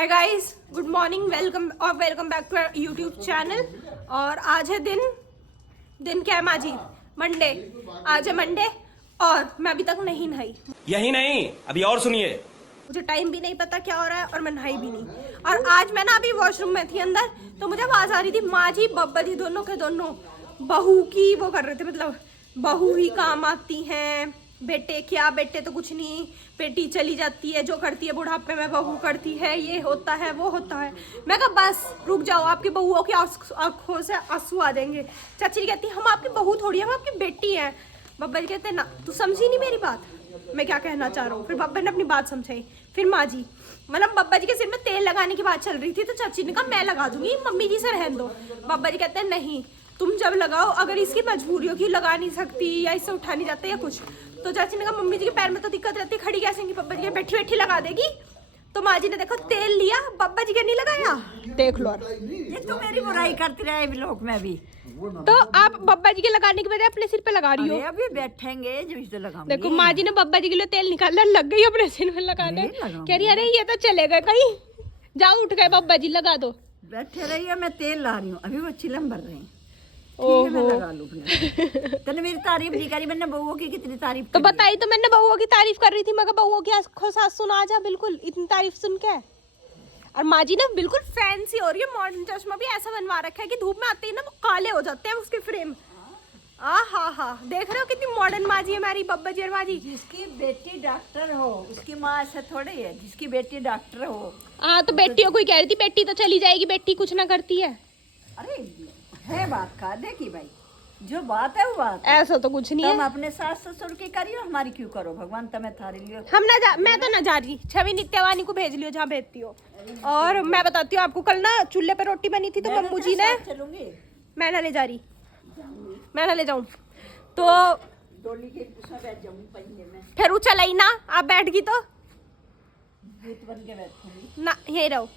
Hi guys, good morning, welcome back to our YouTube channel. और आज है दिन क्या है माजी? मंडे। आज है मंडे और मैं अभी तक नहीं नहाई। यही नहीं, अभी और सुनिए। मुझे टाइम भी नहीं पता क्या हो रहा है और मैं नहाई भी नहीं। और आज मैं ना अभी वॉशरूम में थी अंदर, तो मुझे आवाज आ रही थी माँ जी बब्बा जी दोनों के दोनों बहू की वो कर रहे थे, मतलब बहू ही काम आती हैं, बेटे क्या, बेटे तो कुछ नहीं, बेटी चली जाती है, जो करती है बुढ़ापे में बहू करती है, ये होता है वो होता है। मैं कहा बस रुक जाओ, आपकी बहुओं की आंखों से आंसू आ जाएंगे। चाची कहती हम आपकी बहू थोड़ी है, हम आपकी बेटी है। बब्बा जी कहते ना तू समझी नहीं मेरी बात, मैं क्या कहना चाह रहा हूँ। फिर बब्बा ने अपनी बात समझाई। फिर माँ जी, मतलब बब्बा जी के सिर में तेल लगाने की बात चल रही थी, तो चाची ने कहा मैं लगा दूंगी, मम्मी जी से रहने दो। बब्बा जी कहते हैं नहीं तुम जब लगाओ, अगर इसकी मजबूरी हो कि लगा नहीं सकती या इससे उठा नहीं जाता या कुछ, तो चाची ने कहा मम्मी जी के पैर में तो दिक्कत रहती है, खड़ी कैसे? बब्बा जी बैठी बैठी लगा देगी। तो माँ जी ने देखो तेल लिया, बब्बा जी के नहीं लगाया। देख लो, ये तो मेरी बुराई करती रहे ब्लॉग में भी। तो आप बब्बा जी के लगाने के बजाय अपने सिर पे लगा रही हो। अभी बैठेंगे जो इसे लगाऊंगी। देखो माँ जी ने बब्बा जी के लिए तेल निकाला, लग गई अपने सिर में लगाने। कह रही अरे ये तो चले गए कहीं, जाओ उठ गए बब्बा जी लगा दो। बैठे रहिए, मैं तेल ला रही हूँ, अभी वो चिलम भर रहे हैं। ओहो, मैं लगा लूं। तूने मेरी तारीफ नहीं करी, मैंने बहू की कितनी तारीफ तो बताई तो मैंने बहुओं की तारीफ कर रही थी, मगर बहुओं की आंखों से आंसू ना आ जा बिल्कुल इतनी तारीफ सुन के। और माँ जी ना बिल्कुल फैंसी हो रही है, मॉडर्न चश्मा भी ऐसा बनवा रखा है कि धूप में आते ही ना वो काले हो जाते हैं उसके फ्रेम। हाँ, देख रहे हो कितनी मॉडर्न माँ जी है हमारी बब्बा जी और माँ जी। जिसकी बेटी डॉक्टर हो उसकी माँ ऐसा थोड़ी है, जिसकी बेटी डॉक्टर हो। हाँ तो बेटियों को ही कह रही थी, बेटी तो चली जाएगी, बेटी कुछ ना करती है। अरे है बात का, देखी भाई जो बात है वो बात है। ऐसा तो कुछ नहीं तुम है। अपने सास ससुर की करियो, हमारी क्यों करो? भगवान तुम्हें थारी लियो। मैं तो ना जा रही, छवि नित्यवानी को भेज लियो जहाँ भेजती हो। और मैं बताती हूँ आपको, कल ना चूल्हे पे रोटी बनी थी, तो मम्मू जी ने, चलूंगी मैं ना ले जा रही, मैं ना ले जाऊँ तो डोली के उसमें बैठ जाऊंगी पहिए में। फिर चला ही ना, आप बैठ गई तो भूत बन के बैठूंगी ना, यही रहो।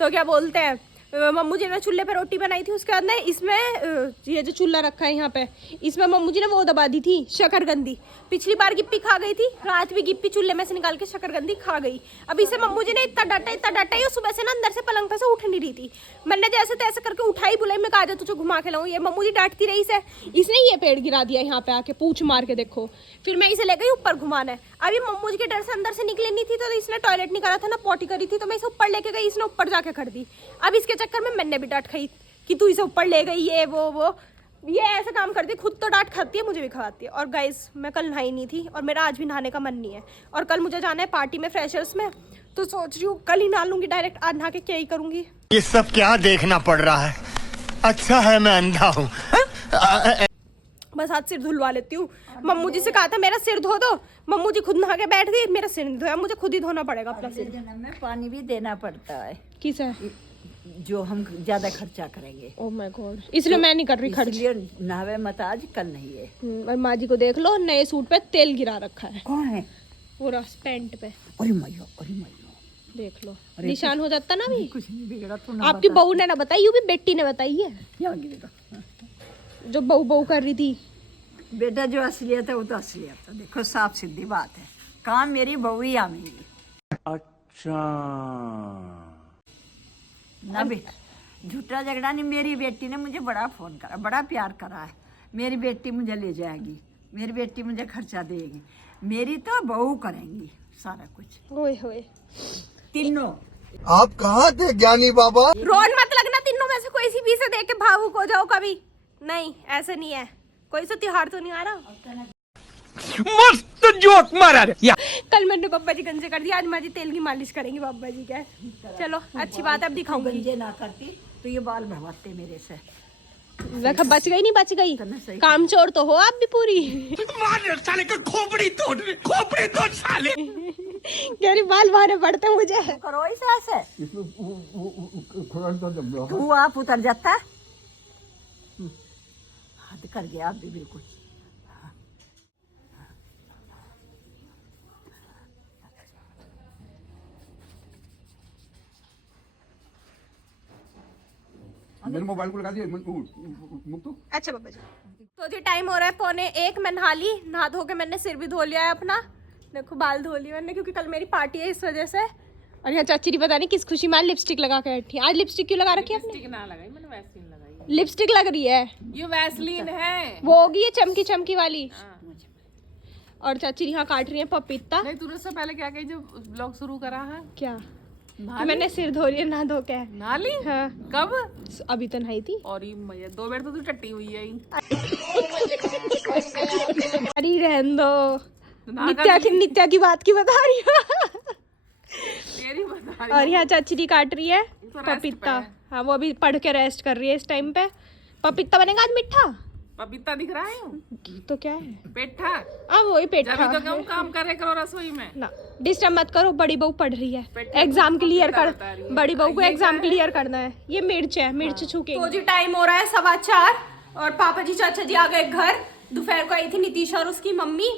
तो क्या बोलते हैं, मम्मू जी ने चूल्हे पे रोटी बनाई थी, उसके बाद ना इसमें ये जो चूल्हा रखा है यहाँ पे, इसमें मम्मू जी ने वो दबा दी थी शकरकंदी। पिछली बार गिप्पी खा गई थी, रात भी गिप्पी चूल्हे में से निकाल के शकरकंदी खा गई। अब इसे मम्मू जी ने इतना डांटा, ये सुबह से ना अंदर से पलंग पे से उठ नहीं रही थी। मैंने जैसे तैसे करके उठाई, बुलाई, मैं कहा जा तुझे घुमा के लाऊं, ये मम्मू जी डांटती रही से, इसने ये पेड़ गिरा दिया यहाँ पे आके, पूछ मार के देखो। फिर मैं इसे ले गई ऊपर घुमाने। अभी मम्मू जी के डर से अंदर से निकली नहीं थी, तो इसने टॉयलेट नहीं करा था ना पॉटी करी थी, तो मैं इसे ऊपर लेके गई, इसने ऊपर जाके कर दी। अब इसके चक्कर में मैंने भी डांट खाई कि तू इसे ऊपर ले गई, ये वो ये ऐसा काम करती, खुद तो डांट खाती है, मुझे भी खवाती है। और गाइस मैं कल नहाई नहीं थी और मेरा आज भी नहाने का मन नहीं है। और कल मुझे जाना है पार्टी में, फ्रेशर्स में, तो सोच रही हूँ कल ही नहा लूंगी डायरेक्ट, आज नहा के क्या ही करूंगी। ये सब क्या देखना पड़ रहा है? अच्छा है मैं अंधा हूँ। बस आज सिर धुलवा लेती हूँ। मम्मू जी से कहा था मेरा सिर धो दो, मम्मू जी खुद नहा के बैठ गई, मेरा सिर नहीं धोया, मुझे खुद ही धोना पड़ेगा अपना सिर। जन्म में पानी भी देना पड़ता है, किस है? जो हम ज्यादा खर्चा करेंगे। ओह माय गॉड, इसलिए मैं नहीं कर रही खर्च। इसलिए नहावे मत, आज कल नहीं है। और माँ जी को देख लो, नए सूट पे तेल गिरा रखा है कौन है? पूरा पैंट पे, अरे मैया, अरे मैया, देख लो निशान हो जाता ना। भी कुछ नहीं बिगड़ा तो आपकी बहू ने ना बताई, यूं भी बेटी ने बताई है, जो बहू कर रही थी। बेटा जो असलियत है वो तो असलियत है। देखो साफ सीधी बात है, काम मेरी बहू ही आ मेरी। अच्छा ना बेटा, झूठा झगड़ा नहीं। मेरी बेटी ने मुझे बड़ा फोन करा, बड़ा प्यार करा है। मेरी बेटी मुझे ले जाएगी, मेरी बेटी मुझे खर्चा देगी, मेरी तो बहू करेंगी सारा कुछ। ओए होए, तीनों। आप कहाँ थे ज्ञानी बाबा? रोड मत लगना, तीनों में से कोई सी भी से देख के भावुक हो जाओ कभी। नहीं ऐसा नहीं है, कोई सा त्योहार तो नहीं आ रहा। मस्त जोक मारा रे। कल मैंने बब्बा जी गंजे कर दिया, आज माँ जी तेल की मालिश करेंगी बब्बा जी के। चलो अच्छी बात है, अब दिखाऊंगी। गंजे ना करती तो ये बाल भरवाते मेरे से। देखा बच गई, नहीं बच गई, काम चोर तो हो आप भी पूरी। साले का खोपड़ी तोड़ साले। कह रही बाल मारे पड़ते मुझे। करो ऐसे तू आप उतर जाता है। हद कर गया आप भी बिल्कुल। मेरे मोबाइल को लगा दिए मुक्तू। अच्छा बाबा जी, तो जी टाइम हो रहा है 1:45, मैं नहा ली, नहा धो के मैंने सिर भी धो लिया है अपना। देखो बाल धो लिए मैंने, क्योंकि कल मेरी पार्टी है इस वजह से। और यहाँ चाची जी पता नहीं किस खुशी में लिपस्टिक लगा के बैठी है। आज लिपस्टिक क्यों लगा रखी है आपने? लिपस्टिक ना लगाई मैंने, वैसलीन लगाई। लिपस्टिक लग रही है, ये वैसलीन है। वो होगी ये चमकी चमकी वाली। और चाची जी यहाँ काट रही है पपीता। नहीं तूने उससे पहले क्या कही जब ब्लॉग शुरू करा है? क्या मैंने सिर धो लिया ना धो के? नाली? हाँ कब? अभी तो नहाई थी। और ये मैया 2 बार तो तू टट्टी हुई है। अरे रहने दो, नित्या की बात की बता रही हूँ। तेरी बता रही और यहाँ चाची जी काट रही है तो रेस्ट पपीता। पे है। हाँ वो अभी पढ़ के रेस्ट कर रही है इस टाइम पे। पपीता बनेगा आज मीठा पपीता दिख रहा है तो क्या है? पेठा। अब वही पेट जब तो कहूँ काम करे करो रसोई में। ना डिस्टर्ब मत करो, बड़ी बहू पढ़ रही है, पेट एग्जाम क्लियर पपीता कर, बता रही है। बड़ी बहू को ये एग्जाम क्या है? क्लियर करना है। ये मिर्च है, मिर्च छूके। तो जी टाइम हो रहा है 4:15 और पापा जी चाचा जी आ गए घर। दोपहर को आई थी नीतीशा और उसकी मम्मी,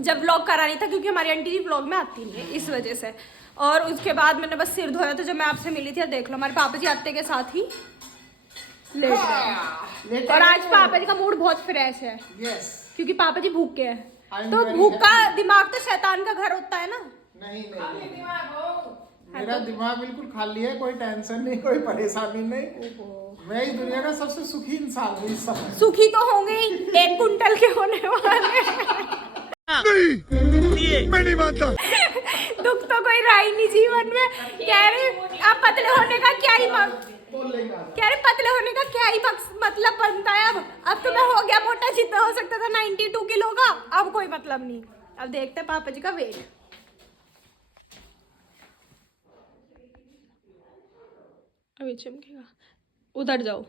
जब व्लॉग करा नहीं था क्योंकि हमारी आंटी जी व्लॉग में आती नहीं है इस वजह से। और उसके बाद मैंने बस सिर धोया था जब मैं आपसे मिली थी। देख लो हमारे पापा जी आते के साथ ही लेट गए। और आज पापा जी का मूड बहुत फ्रेश है क्योंकि पापा जी भूखे हैं। तो भूखा दिमाग तो शैतान का घर होता है ना। नहीं मेरा दिमाग बिल्कुल खाली है, कोई टेंशन नहीं, कोई परेशानी नहीं। मैं इस दुनिया का सबसे सुखी इंसान हूँ इस समय। सुखी तो होंगे ही, 1 कुंटल के होने वाले। मैं नहीं मानता। दुख तो कोई रहा ही नहीं जीवन में। कह रहे अब पतले होने का क्या ही कह रहे पतले होने का क्या ही मतलब बनता है। अब तो मैं हो गया मोटा, जितना हो सकता था 92 किलो का, अब कोई मतलब नहीं। अब देखते हैं पापा जी का वेट। अभी चमकेगा, उधर जाओ।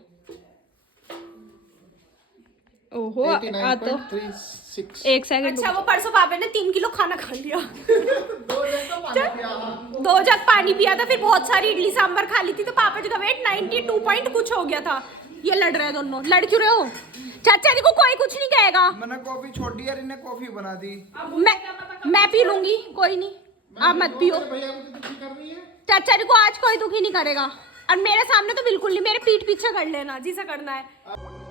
ओहो आ तो 89.36। 1 सेकंड। अच्छा वो परसों पापा ने 3 किलो खाना खा लिया। 2 जग पानी पिया था, फिर बहुत सारी इडली सांभर खा ली थी। तो पापा जी का वेट 92 पॉइंट कुछ हो गया था। ये लड़ रहे हैं दोनों। लड़ क्यों रहे हो? चाचा जी को कोई कुछ नहीं कहेगा। मैंने कॉफी छोड़ दी यार, इन्हें कॉफी बना दी। मैं पी लूंगी, कोई नहीं, आप मत पियो। भैया को तो दुखी कर रही है। चाचा जी को आज कोई दुखी नहीं करेगा और मेरे सामने तो बिल्कुल नहीं। मेरे पीठ पीछे कर लेना जिसे करना है।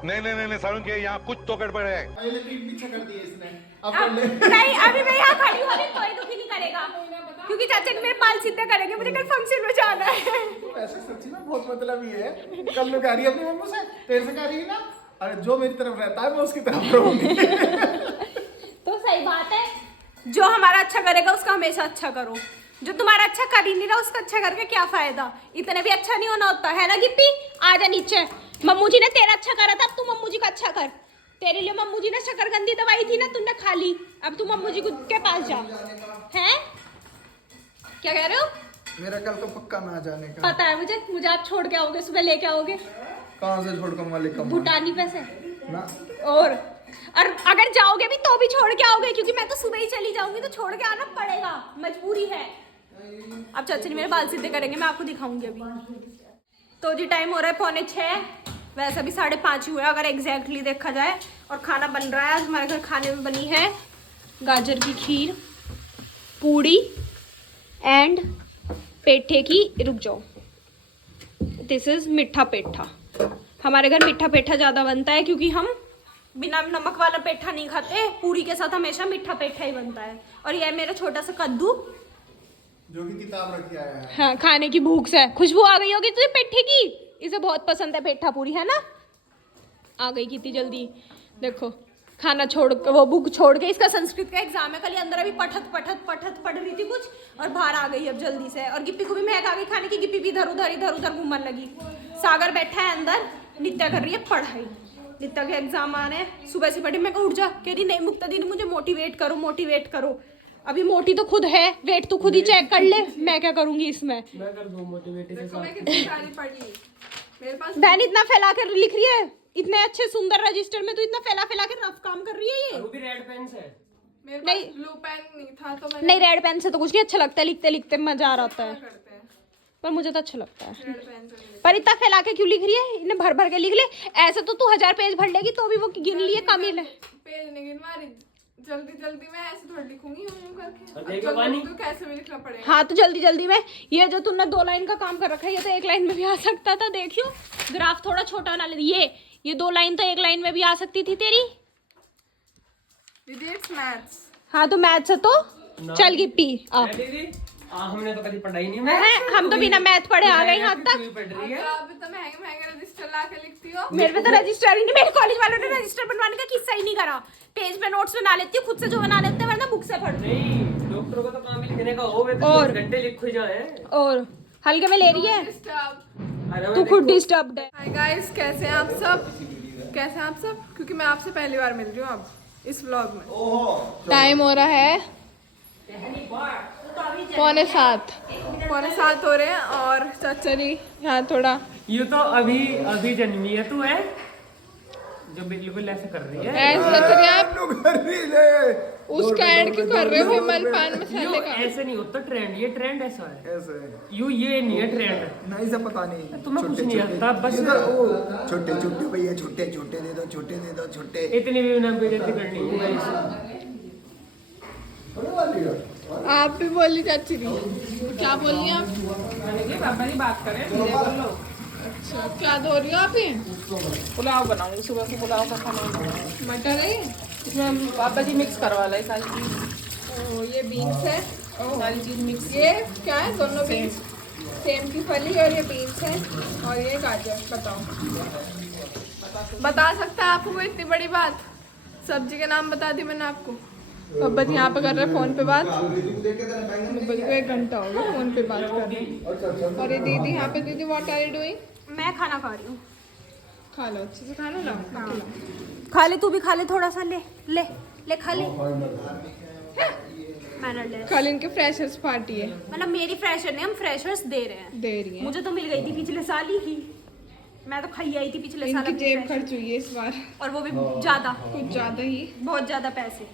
नहीं सारुण के यहाँ कुछ तो गड़बड़ है। पहले पीठ पीछे कर दिए इसने, अब अब नहीं, अभी मैं यहाँ खड़ी हूँ, अभी कोई दुखी नहीं करेगा क्योंकि चाचा जी मेरे बाल सीधे करेंगे। मुझे कल फंक्शन में जाना है। ऐसे सच्ची में बहुत मतलब ही है। कल लोग कह रही है अपनी मम्मी से, तेरे से कह रही है ना, अरे जो मेरी तरफ रहता है मैं उसकी तरफ रहूंगी। तो सही बात है, जो हमारा अच्छा करेगा उसका हमेशा अच्छा करो। जो तुम्हारा अच्छा कर ही नहीं रहा उसका अच्छा करके क्या फायदा। इतने भी अच्छा नहीं होना होता है ना। गिप्पी आजा नीचे। मम्मू जी ने तेरा अच्छा करा था, अब तू मम्मू जी का अच्छा कर। तेरे लिए मम्मू जी ने शकरकंदी दवाई थी ना, तुमने खा ली। अब तू मम्मू जी के पास जा। हैं क्या कह रहे हो? मेरा कल तो पक्का ना जाने का पता है मुझे आप छोड़ के आओगे, सुबह लेके आओगे। कहाँ से छोड़ कर मालिक का भूटानी पैसे ना। और अगर जाओगे भी तो भी छोड़ के आओगे क्योंकि मैं तो सुबह ही चली जाऊंगी। तो छोड़ के आना पड़ेगा, मजबूरी है। अब चाचा जी मेरे बाल सीधे करेंगे, मैं आपको दिखाऊंगी अभी। तो जी टाइम हो रहा है 5:45। वैसे भी 5:30 हुआ अगर एग्जैक्टली देखा जाए। और खाना बन रहा है। आज हमारे घर खाने में बनी है गाजर की खीर, पूड़ी एंड पेठे की, रुक जाओ, दिस इज मीठा पेठा। हमारे घर मीठा पेठा ज़्यादा बनता है क्योंकि हम बिना नमक वाला पेठा नहीं खाते। पूरी के साथ हमेशा मीठा पेठा ही बनता है। और यह मेरा छोटा सा कद्दू जो कि किताब रखी आया है। हाँ, खाने की भूख से खुशबू आ गई होगी तुझे पेठे की। इसे बहुत पसंद है पेठा पूरी, है ना। आ गई कितनी जल्दी। देखो खाना छोड़ वो बुक छोड़ के। इसका संस्कृत का एग्जाम है कल। अंदर अभी पढ़त पढ़ रही थी कुछ और बाहर आ गई अब जल्दी से। और गिप्पी को भी महक आ गई खाने की। गिप्पी भी इधर उधर घूमने लगी। सागर बैठा है अंदर, नित्या कर रही है पढ़ाई। नित्या के एग्जाम आने हैं। सुबह से पढ़ी, मैं उठ जा, कह रही नहीं मुक्ता दीदी मुझे मोटिवेट करो। अभी मोटी तो खुद है, वेट तो खुद ही चेक कर ले। मैं क्या करूंगी इसमें? मैं कर दूं मोटिवेट के साथ। बहन इतना फैला कर लिख रही है, इतने अच्छे सुंदर रजिस्टर में तो इतना फैला के रफ काम कर रही है ये। भी रेड पेन से मेरे नहीं, ब्लू पेन नहीं था तो मैंने नहीं, रेड पेन से तो कुछ नहीं अच्छा लगता है। लिखते मजा आ रहा है, पर मुझे तो अच्छा लगता है। पर इतना फैला के क्यों लिख रही है? इन्हें भर के लिख ले। ऐसे तो तू 1000 पेज भर लेगी तो भी वो गिन लिए कम ही ले। पेज नहीं गिनवा रही, जल्दी मैं ऐसे थोड़ी लिखूंगी करके। तो कैसे भी लिखना पड़ेगा। हाँ तो जल्दी में। ये जो तुमने 2 लाइन का काम कर रखा है ये तो 1 लाइन में भी आ सकता था। देखियो ग्राफ थोड़ा छोटा बना ले। ये 2 लाइन तो 1 लाइन में भी आ सकती थी तेरी। मैथ्स। हाँ तो मैथ्स है तो चल गिप्पी आ। हमने तो कभी पढ़ाई नहीं हम तो बिना मैथ पढ़े आ गए यहाँ तक। पढ़ रही है। अभी तो महंगे महंगे रजिस्टर ला के लिखती हो। मेरे पे तो रजिस्टर ही नहीं, मेरे कॉलेज वालों ने रजिस्टर बनवाने का किस्सा ही नहीं करा। पेज पे नोट्स बना लेती हूँ खुद से, जो बना लेते हैं वरना बुक से पढ़। नहीं, डॉक्टर को तो काम ही लिखने का हो, वे तो और? 24 घंटे लिख जाए। और हल्के में ले रही है, डिस्टर्ब। तू खुद डिस्टर्ब्ड है। हाय गाइस, कैसे हैं आप सब? कैसे हैं आप सब? क्योंकि मैं आपसे पहली बार मिल रही हूँ अब इस व्लॉग में। टाइम हो रहा है 6:45 हो रहे हैं और चाचा जी यहाँ थोड़ा ये तो अभी जन्मी है, तू है जो बिल्कुल ऐसे कर रही है। ऐसे चाचा जी आप उसका ऐड क्यों कर रहे हो विमल पान मसाले का? ऐसे नहीं होता ट्रेंड, ये ट्रेंड ऐसा है। ऐसे ये नहीं है ट्रेंड। नहीं सब पता नहीं। तुम्हें कुछ नहीं आता, बस छोटे छोटे भैया, छोटे छोटे दे दो, छोटे दे दो, छोटे। इतनी भी ना बेइज्जती करनी है। आप भी बोली चाची जी, क्या बोली आप? पापा जी बात करें, धीरे बोलो। अच्छा, क्या धो रही हो आप? ये पुलाव बनाऊंगी, सुबह को पुलाव का खाना मटर है, इसमें हम पापा जी मिक्स करवा लाए सारी चीज। ओ ये बीन्स है, सारी चीज मिक्स। ये क्या है? दोनों बीन्स सेम की फली और ये बीन्स है और ये गाजर। बताओ, बता सकता है आपको कोई इतनी बड़ी बात? सब्जी के नाम बता दी मैंने आपको। बब्बा जी यहाँ पे कर रहे हैं फोन पे बात। बब्बा जी को 1 घंटा हो गया फोन पे बात कर रहे हैं। और ये दीदी यहाँ पे, दीदी व्हाट आर यू डूइंग? मैं खाना खा रही हूँ। खा लो, अच्छे से खाना लाओ। खा ले, तू भी खा ले थोड़ा सा। ले ले ले खा ले। मैंने ले, कल इनके फ्रेशर्स पार्टी है, मतलब मेरी फ्रेशर नहीं, हम फ्रेशर्स दे रहे हैं। दे रही है। मुझे तो मिल गई थी पिछले साल ही की, मैं तो खाई आई थी पिछले साल। इनकी अपनी जेब fresher। खर्च हुई है इस बार, और वो भी ज्यादा, कुछ ज्यादा ही। बहुत ज्यादा पैसे।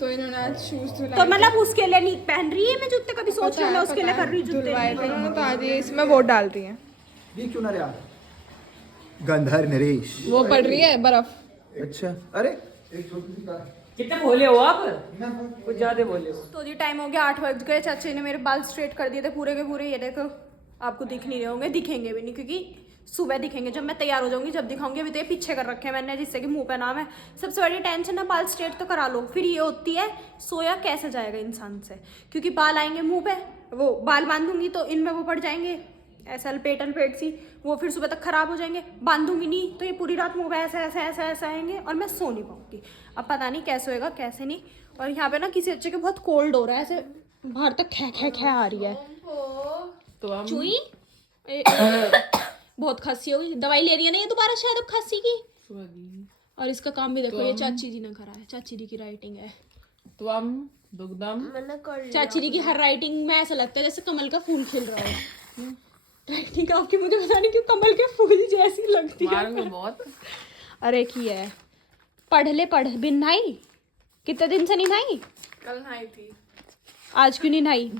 तो इन्होंने आज शूज तो मतलब उसके लिए नहीं पहन रही है मैं जूते, कभी सोच रही हूँ मैं उसके लिए कर रही हूँ जूते। धुलवाए थे इन्होंने, तो आज ये इसमें वो डाल दी है। ये क्यों ना रहा? गंधर नरेश। वो पड़ रही है बर्फ। अच्छा, अरे एक छोटी सी कार। कितने बोले हो आप? कुछ ज्यादा बोले हो। तो जी टाइम हो गया 8 बज गए। चाचे ने मेरे बाल स्ट्रेट कर दिए थे पूरे के पूरे। ये देखो, आपको दिख नहीं रहे होंगे, दिखेंगे भी नहीं क्योंकि सुबह दिखेंगे जब मैं तैयार हो जाऊंगी, जब दिखाऊंगी। अभी तो ये पीछे कर रखे हैं मैंने, जिससे कि मुंह पे नाम है। सबसे बड़ी टेंशन है बाल स्ट्रेट तो करा लो, फिर ये होती है सोया कैसे जाएगा इंसान से, क्योंकि बाल आएंगे मुंह पे, वो बाल बांधूंगी तो इनमें वो पड़ जाएंगे ऐसा लपेट सी, वो फिर सुबह तक खराब हो जाएंगे। बांधूंगी नहीं तो ये पूरी रात मुंह पे ऐसा ऐसा ऐसा ऐसा आएंगे और मैं सो नहीं पाऊंगी। अब पता नहीं कैसे होएगा कैसे नहीं। और यहाँ पे ना किसी बच्चे के बहुत कोल्ड हो रहा है, ऐसे बाहर तक खे खे खे आ रही है। तो हम चुई बहुत खांसी हो गई, दवाई ले रही है ना ये दोबारा शायद अब खांसी की। और इसका काम भी देखो, ये चाची जी ने करा है, चाची जी की राइटिंग है। दुगदम चाची जी की हर राइटिंग में ऐसा लगता है जैसे कमल का फूल खिल रहा है। राइटिंग आपकी मुझे पता नहीं क्यों कमल के फूल जैसी लगती है बहुत। अरे की है, पढ़ ले पढ़। बिन नहाई कितने दिन से नहीं नहाई? कल नहाई थी, आज क्यों नहीं नहाई?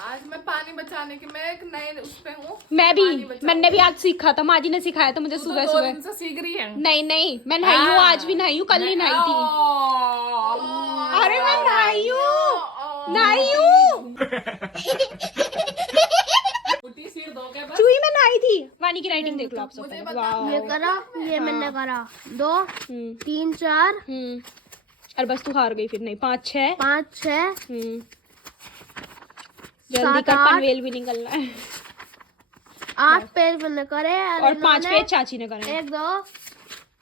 आज मैं पानी बचाने की, मैं एक नए उस पे हूँ। मैं भी, मैंने भी आज सीखा था, माँ जी ने सिखाया था मुझे सुबह सुबह। 2 दिन से सीख रही है। नहीं मैं नहाई हूँ, आज भी नहाई हूँ, कल नहीं नहाई थी। अरे मैं नहाई हूँ चुई में नहाई थी। वानी की राइटिंग देख लो आप सब। ये करा, ये मैंने करा 2 3 4 और बस तू हार गई फिर। नहीं 5 6 5 6 जल्दी कर, पनवेल भी निकलना है। 8 पेज मैंने करे और 5 पेज चाची ने करे। 1 2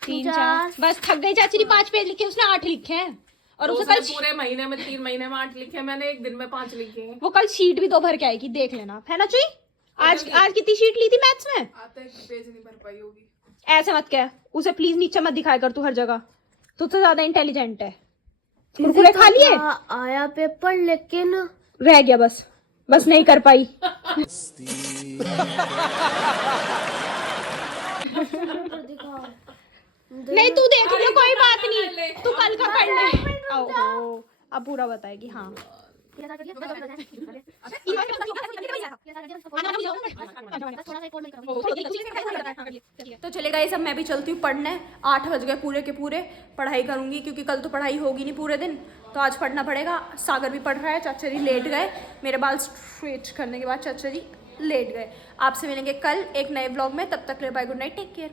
3 4 बस थक गई चाची ने 5 पेज लिखे, उसने 8 लिखे हैं। और उसे कल पूरे महीने में 3 महीने में 8 लिखे, मैंने एक दिन में 5 लिखे हैं। वो कल शीट भी 2 भर के आएगी, देख लेना, है ना चुई? आज कितनी शीट ली थी मैथ्स में? आता है कि पेज नहीं भर पाई होगी। ऐसे मत कह, उसे प्लीज नीचे मत दिखाया कर तू हर जगह, तुझसे ज्यादा इंटेलिजेंट है। कुरकुरे खा लिए? आया पेपर लेकिन रह गया, बस नहीं कर पाई। नहीं तू देख लियो, कोई बात नहीं, तू कल का कर ले। ओहो, अब पूरा बताएगी। हाँ तो चले गाइस, अब मैं भी चलती हूँ पढ़ने। 8 बज गए पूरे के पूरे। पढ़ाई करूंगी क्योंकि कल तो पढ़ाई होगी नहीं पूरे दिन, तो आज पढ़ना पड़ेगा। सागर भी पढ़ रहा है, चाचा जी लेट गए। मेरे बाल स्ट्रेट करने के बाद चाचा जी लेट गए। आपसे मिलेंगे कल एक नए ब्लॉग में, तब तक ले bye, good night, take care.